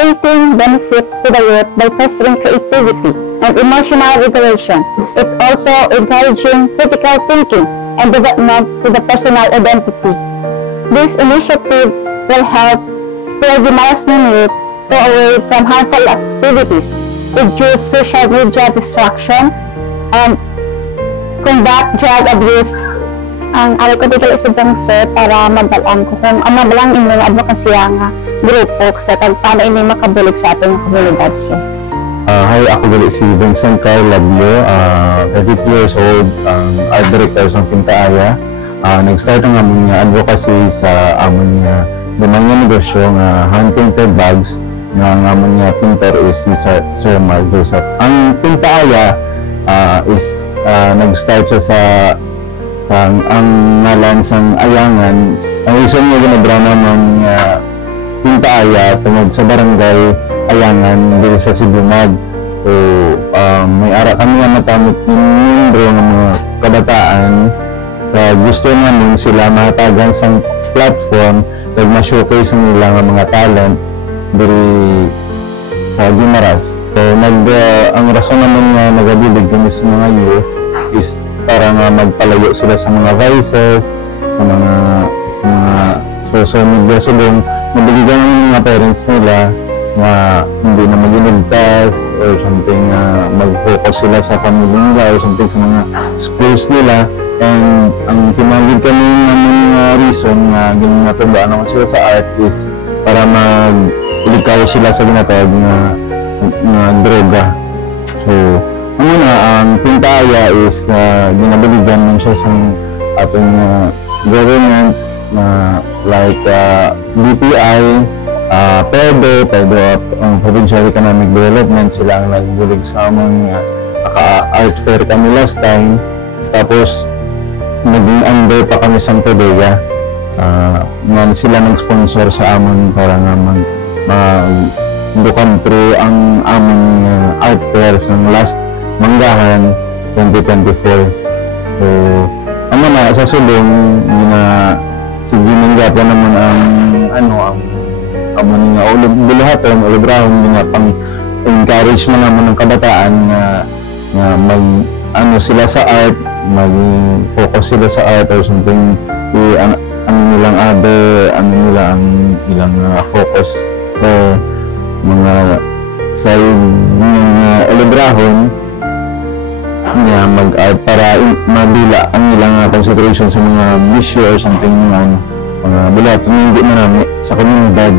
creating benefits to the youth by fostering creativity and emotional regulation. It also encouraging critical thinking and development to the personal identity. This initiative will help steer the Muslim youth away from harmful activities, reduce social media distraction, and combat drug abuse. Ang ari ko dito isubong sir para mabalaan ko kung ano balang inyong advocacy nga grupo sa paano ini makabulig sa ating komunidad sir. Hi, ako gali si Vincent Kyle Lablo, 32 years old, art director sa Pintaaya. Nag-start ang amon nga advocacy sa amon nga lumang nga negosyo nga hand-painted bags nga amon nga painter is si Sir Mark Joseph. Ang Pintaaya is nag-start siya sa ang ngalan sang Ayangan. Ang reason nga ginabrana ng Pintaaya tungod sa barangay Ayangan dito sa Sibumag. So, may ara kami nga matamit yung membro ng mga kabataan. Gusto namin sila mahatagan sa platform at ma-showcase nila ng mga talent diri sa Guimaras. So, ang rason naman nga nagabilig kami sa mga youth is para nga magpalayo sila sa mga vices, sa mga social media. So, nabiligan ng mga parents nila na hindi na magiligtas or something, mag-focus sila sa family nila or something sa mga schools nila. And ang kinagid kami naman reason na ginatandaan naman sila sa art is para mag-ilikaw sila sa ginatawag na droga. So, ang Pintaaya is ginabaligan naman siya sa ating government na like BPI, PEDO, ang Provincial Economic Development, sila ang nagbulig sa amon art fair kami last time. Tapos naging under pa kami sa PEDEA, sila nag-sponsor sa amon para nga mag-bukan through ang amon art fair sa last Manggahan 2024. So sa sulong sige nanggapa naman ang amon nga buluhaton o librahon nga pang encourage na naman ng kabataan nga sila sa art, mag-focus sila sa art or something. Ang ilang focus sa mga side ng librahon nga mag-art para mabila ang ilang consideration sa mga issue or something mga bulat hindi marami sa komunidad.